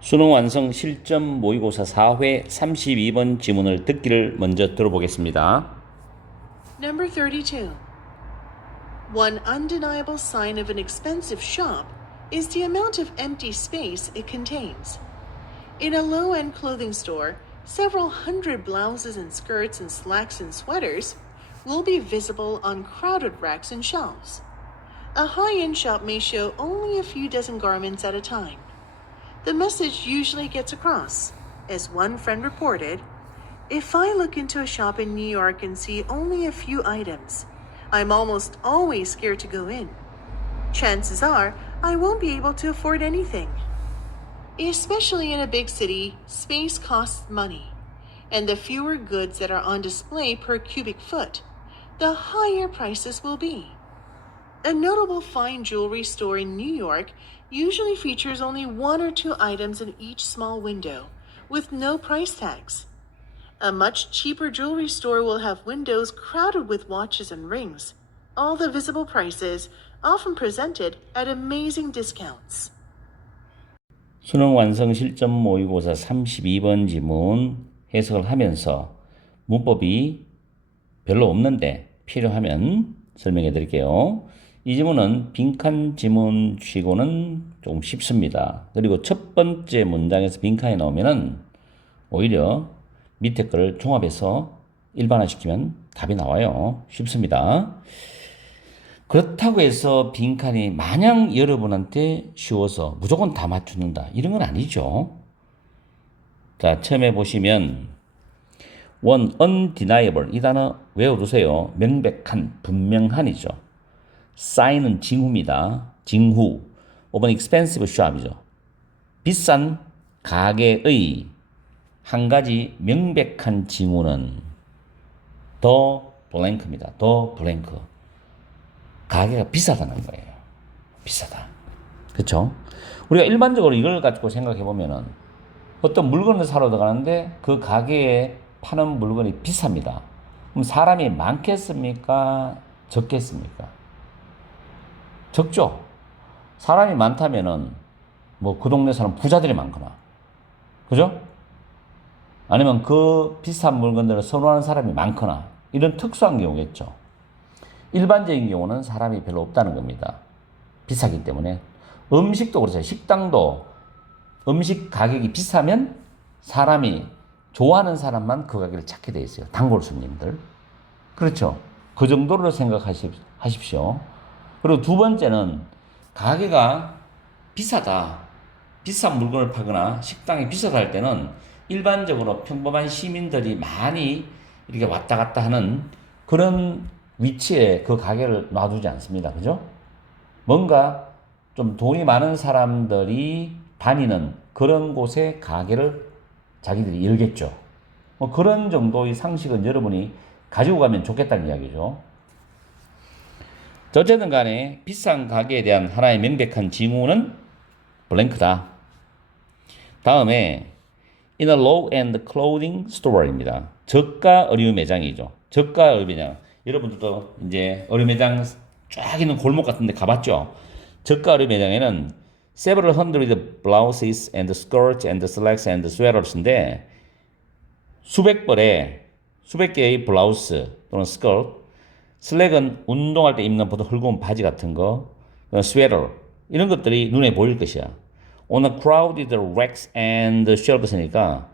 수능 완성 실전 모의고사 4회 32번 지문을 듣기를 먼저 들어보겠습니다. Number 32. One undeniable sign of an expensive shop is the amount of empty space it contains. In a low-end clothing store, several hundred blouses and skirts and slacks and sweaters will be visible on crowded racks and shelves. A high-end shop may show only a few dozen garments at a time. The message usually gets across. As one friend reported, "If I look into a shop in New York and see only a few items, I'm almost always scared to go in. Chances are I won't be able to afford anything." Especially in a big city, space costs money, and the fewer goods that are on display per cubic foot, the higher prices will be. A notable fine jewelry store in New York usually features only one or two items in each small window, with no price tags. A much cheaper jewelry store will have windows crowded with watches and rings, all the visible prices often presented at amazing discounts. 수능 완성 실전 모의고사 32번 지문 해석을 하면서 문법이 별로 없는데 필요하면 설명해 드릴게요. 이 지문은 빈칸 지문 치고는 조금 쉽습니다. 그리고 첫 번째 문장에서 빈칸이 나오면은 오히려 밑에 거를 종합해서 일반화시키면 답이 나와요. 쉽습니다. 그렇다고 해서 빈칸이 마냥 여러분한테 쉬워서 무조건 다 맞추는다 이런 건 아니죠. 자, 처음에 보시면 one undeniable 이 단어 외워두세요. 명백한, 분명한이죠. sign은 징후입니다. 징후. 5번 expensive shop이죠. 비싼 가게의 한 가지 명백한 징후는 the blank입니다. the blank. 가게가 비싸다는 거예요. 비싸다. 그렇죠? 우리가 일반적으로 이걸 가지고 생각해 보면은 어떤 물건을 사러 들어가는데 그 가게에 파는 물건이 비쌉니다. 그럼 사람이 많겠습니까? 적겠습니까? 적죠. 사람이 많다면은 뭐 그 동네 사람 부자들이 많거나, 그죠? 아니면 그 비싼 물건들을 선호하는 사람이 많거나 이런 특수한 경우겠죠. 일반적인 경우는 사람이 별로 없다는 겁니다. 비싸기 때문에. 음식도 그렇죠. 식당도 음식 가격이 비싸면 사람이 좋아하는 사람만 그 가게를 찾게 돼 있어요. 단골 손님들. 그렇죠. 그 정도로 생각하십시오. 그리고 두 번째는 가게가 비싸다. 비싼 물건을 파거나 식당이 비싸다 할 때는 일반적으로 평범한 시민들이 많이 이렇게 왔다 갔다 하는 그런 위치에 그 가게를 놔두지 않습니다. 그죠? 뭔가 좀 돈이 많은 사람들이 다니는 그런 곳에 가게를 자기들이 열겠죠. 뭐 그런 정도의 상식은 여러분이 가지고 가면 좋겠다는 이야기죠. 어쨌든 간에 비싼 가게에 대한 하나의 명백한 징후는 블랭크다. 다음에 in a low-end clothing store입니다. 저가 의류 매장이죠. 저가 의류 매장. 여러분들도 이제 의류 매장 쫙 있는 골목 같은 데 가봤죠? 저가 의류 매장에는 several hundred blouses and skirts and slacks and sweaters인데 수백 개의 블라우스 또는 스커트, 슬랙은 운동할 때 입는 보통 헐거운 바지 같은 거, 스웨터 이런 것들이 눈에 보일 것이야. On a crowded racks and shelves니까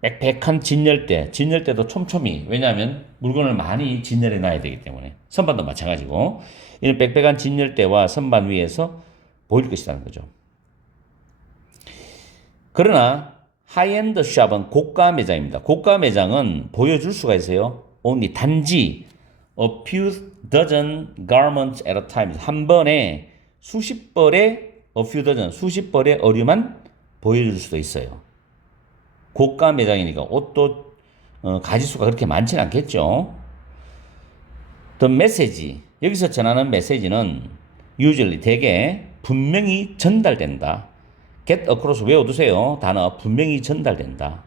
빽빽한 진열대도 촘촘히, 왜냐하면 물건을 많이 진열해 놔야 되기 때문에. 선반도 마찬가지고 이런 빽빽한 진열대와 선반 위에서 보일 것이라는 거죠. 그러나 하이엔드 샵은 고가 매장입니다. 고가 매장은 보여줄 수가 있어요. only 단지 a few dozen garments at a time. 한 번에 수십 벌의 a few dozen, 수십 벌의 의류만 보여줄 수도 있어요. 고가 매장이니까 옷도 가지수가 그렇게 많지는 않겠죠. The message, 여기서 전하는 메시지는 usually 대개 분명히 전달된다. get across 외워두세요. 단어 분명히 전달된다.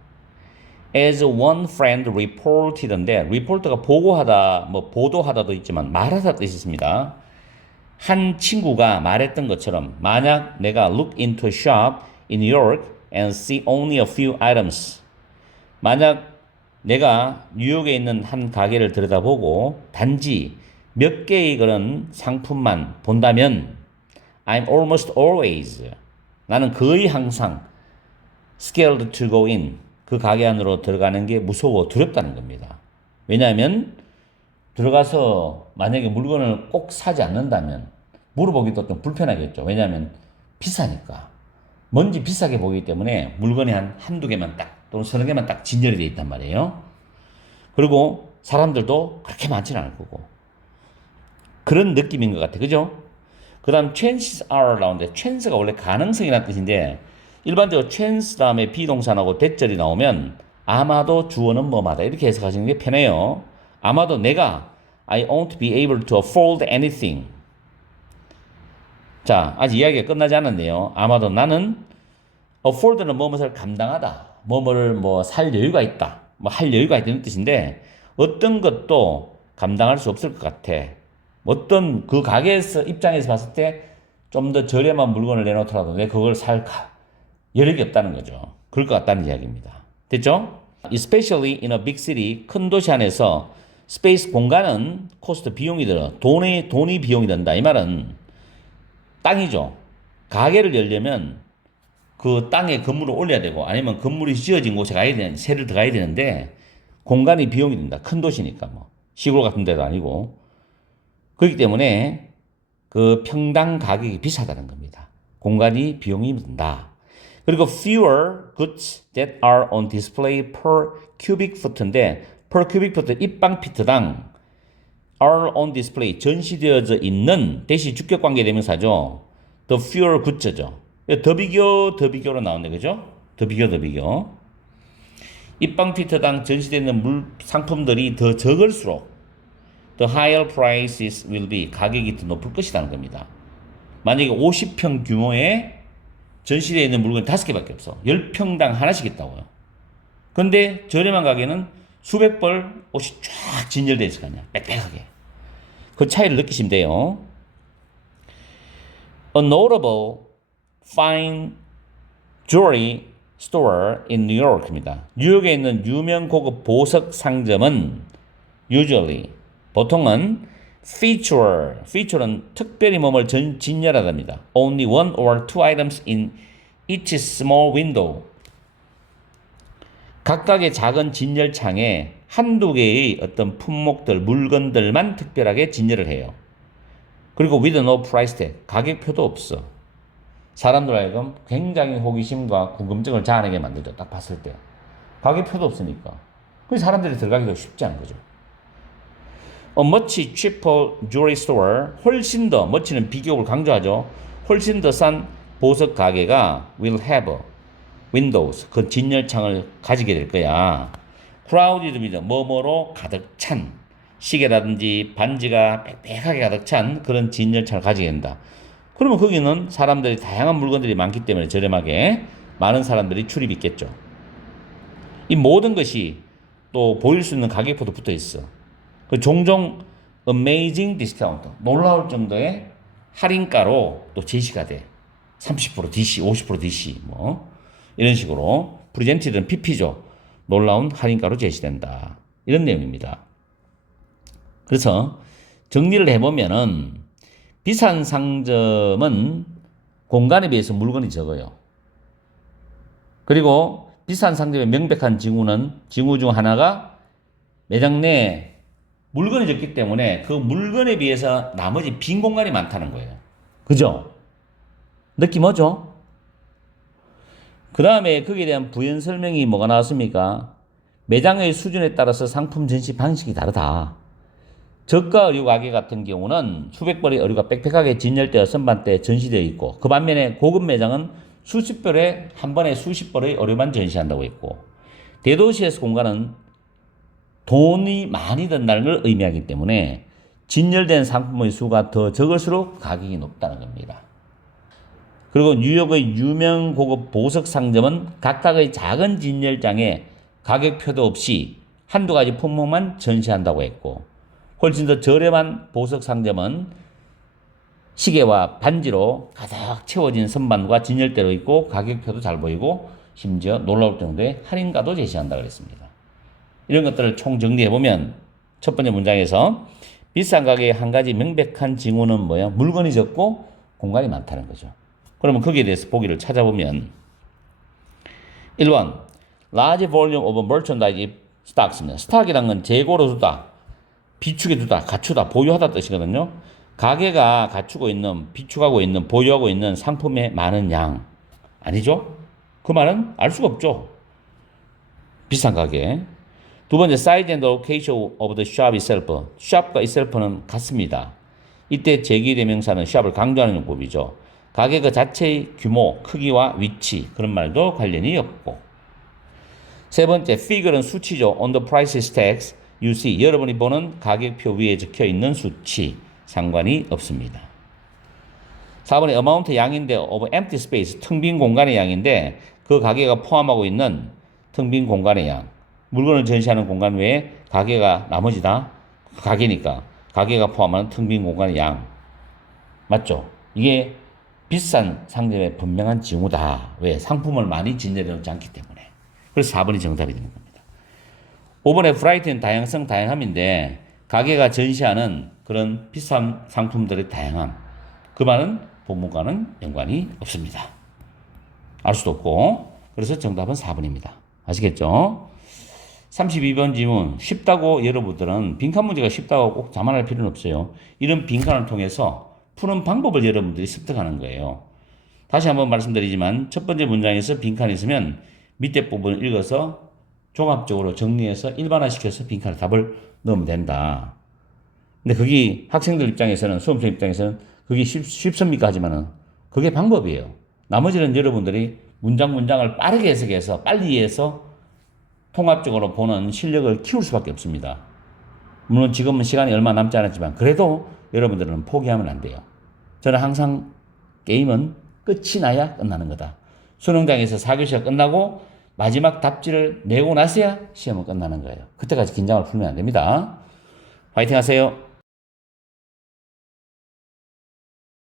As one friend reported인데 report가 보고하다, 뭐 보도하다도 있지만 말하다 뜻이 있습니다. 한 친구가 말했던 것처럼 만약 내가 look into a shop in New York and see only a few items. 만약 내가 뉴욕에 있는 한 가게를 들여다보고 단지 몇 개의 그런 상품만 본다면 I'm almost always 나는 거의 항상 scared to go in 그 가게 안으로 들어가는 게 무서워 두렵다는 겁니다. 왜냐하면 들어가서 만약에 물건을 꼭 사지 않는다면 물어보기도 좀 불편하겠죠. 왜냐하면 비싸니까. 뭔지 비싸게 보이기 때문에 물건이 한두 개만 딱 또는 서너 개만 딱 진열이 되어 있단 말이에요. 그리고 사람들도 그렇게 많지는 않을 거고. 그런 느낌인 것 같아. 그죠? 그 다음 chances are 나오는데 chance가 원래 가능성이라는 뜻인데 일반적으로 chance 다음에 비동사하고 대절이 나오면 아마도 주어는 뭐마다 이렇게 해석하시는 게 편해요. 아마도 내가 I won't be able to afford anything. 자, 아직 이야기가 끝나지 않았네요. 아마도 나는 afford는 뭐뭇을 감당하다. 뭐뭐를 살 여유가 있다. 할 여유가 있다는 뜻인데 어떤 것도 감당할 수 없을 것 같아. 어떤 그 가게에서 입장에서 봤을 때 좀 더 저렴한 물건을 내놓더라도 내가 그걸 살 여력이 없다는 거죠. 그럴 것 같다는 이야기입니다. 됐죠? Especially in a big city, 큰 도시 안에서 스페이스 공간은 코스트 비용이 들어. 돈이 비용이 든다. 이 말은 땅이죠. 가게를 열려면 그 땅에 건물을 올려야 되고 아니면 건물이 지어진 곳에 세를 들어가야 되는데 공간이 비용이 든다. 큰 도시니까 시골 같은 데도 아니고. 그렇기 때문에 그 평당 가격이 비싸다는 겁니다. 공간이 비용이 든다. 그리고 fewer goods that are on display per cubic foot인데 per cubic foot 입방피트당 are on display 전시되어져 있는 대시 주격관계 대명사죠. the fewer goods죠. 더 비교로 나오네. 그죠? 더 비교. 입방피트당 전시되어 있는 상품들이 더 적을수록 the higher prices will be 가격이 더 높을 것이라는 겁니다. 만약에 50평 규모의 전시되어 있는 물건이 5개밖에 없어. 10평당 하나씩 있다고요. 근데 저렴한 가게는 수백 벌 옷이 쫙 진열되어 있을 거 아니야. 빽빽하게. 그 차이를 느끼시면 돼요. A notable fine jewelry store in New York입니다. 뉴욕에 있는 유명 고급 보석 상점은 usually 보통은 feature는 특별히 몸을 진열하답니다. Only one or two items in each small window. 각각의 작은 진열창에 한두 개의 어떤 품목들, 물건들만 특별하게 진열을 해요. 그리고 with no price tag, 가격표도 없어. 사람들 하여금 굉장히 호기심과 궁금증을 자아내게 만들죠. 딱 봤을 때. 가격표도 없으니까. 그래서 사람들이 들어가기도 쉽지 않은 거죠. A much cheaper jewelry store, 훨씬 더, much는 비교를 강조하죠. 훨씬 더 싼 보석 가게가 will have windows, 그 진열창을 가지게 될 거야. crowded입니다. 뭐뭐로 가득 찬, 시계라든지 반지가 빽빽하게 가득 찬 그런 진열창을 가지게 된다. 그러면 거기는 사람들이 다양한 물건들이 많기 때문에 저렴하게 많은 사람들이 출입이 있겠죠. 이 모든 것이 또 보일 수 있는 가격표도 붙어 있어. 종종 amazing discount, 놀라울 정도의 할인가로 또 제시가 돼. 30% DC, 50% DC 이런 식으로 프레젠티드는 PP죠. 놀라운 할인가로 제시된다. 이런 내용입니다. 그래서 정리를 해보면은 비싼 상점은 공간에 비해서 물건이 적어요. 그리고 비싼 상점의 명백한 징후 중 하나가 매장 내에 물건이 적기 때문에 그 물건에 비해서 나머지 빈 공간이 많다는 거예요. 그죠? 느낌 오죠? 그 다음에 거기에 대한 부연 설명이 뭐가 나왔습니까? 매장의 수준에 따라서 상품 전시 방식이 다르다. 저가 의류 가게 같은 경우는 수백 벌의 의류가 빽빽하게 진열되어 선반대에 전시되어 있고 그 반면에 고급 매장은 수십 벌에 한 번에 수십 벌의 의류만 전시한다고 했고 대도시에서 공간은 돈이 많이 든다는 걸 의미하기 때문에 진열된 상품의 수가 더 적을수록 가격이 높다는 겁니다. 그리고 뉴욕의 유명 고급 보석 상점은 각각의 작은 진열장에 가격표도 없이 한두 가지 품목만 전시한다고 했고 훨씬 더 저렴한 보석 상점은 시계와 반지로 가득 채워진 선반과 진열대로 있고 가격표도 잘 보이고 심지어 놀라울 정도의 할인가도 제시한다 그랬습니다. 이런 것들을 총 정리해보면 첫 번째 문장에서 비싼 가게의 한 가지 명백한 징후는 뭐야? 물건이 적고 공간이 많다는 거죠. 그러면 거기에 대해서 보기를 찾아보면 1번 large volume of merchandise stocks입니다. 스탁이란 건 재고로 두다, 비축해 두다, 갖추다, 보유하다 뜻이거든요. 가게가 갖추고 있는, 비축하고 있는, 보유하고 있는 상품의 많은 양 아니죠? 그 말은 알 수가 없죠. 비싼 가게. 두 번째, size and location of the shop itself. shop과 itself는 같습니다. 이때 제기대명사는 shop을 강조하는 용법이죠. 가게 그 자체의 규모, 크기와 위치 그런 말도 관련이 없고. 세 번째, figure는 수치죠. on the price tags you see. 여러분이 보는 가격표 위에 적혀 있는 수치 상관이 없습니다. 4번에 amount 양인데 of empty space 텅 빈 공간의 양인데 그 가게가 포함하고 있는 텅 빈 공간의 양. 물건을 전시하는 공간 외에 가게가 나머지다. 가게니까 가게가 포함하는 텅 빈 공간의 양. 맞죠? 이게 비싼 상점의 분명한 징후다. 왜? 상품을 많이 진열해놓지 않기 때문에. 그래서 4번이 정답이 되는 겁니다. 5번에 브라이트는 다양성, 다양함인데 가게가 전시하는 그런 비싼 상품들의 다양함. 그 말은 본문과는 연관이 없습니다. 알 수도 없고. 그래서 정답은 4번입니다. 아시겠죠? 32번 질문. 쉽다고 여러분들은 빈칸 문제가 쉽다고 꼭 자만할 필요는 없어요. 이런 빈칸을 통해서 푸는 방법을 여러분들이 습득하는 거예요. 다시 한번 말씀드리지만 첫 번째 문장에서 빈칸이 있으면 밑에 부분을 읽어서 종합적으로 정리해서 일반화시켜서 빈칸에 답을 넣으면 된다. 근데 그게 학생들 입장에서는, 수험생 입장에서는 그게 쉽습니까? 하지만은 그게 방법이에요. 나머지는 여러분들이 문장을 빠르게 해석해서 빨리 이해해서 통합적으로 보는 실력을 키울 수밖에 없습니다. 물론 지금은 시간이 얼마 남지 않았지만 그래도 여러분들은 포기하면 안 돼요. 저는 항상 게임은 끝이 나야 끝나는 거다. 수능장에서 4교시가 끝나고 마지막 답지를 내고 나서야 시험은 끝나는 거예요. 그때까지 긴장을 풀면 안 됩니다. 화이팅 하세요.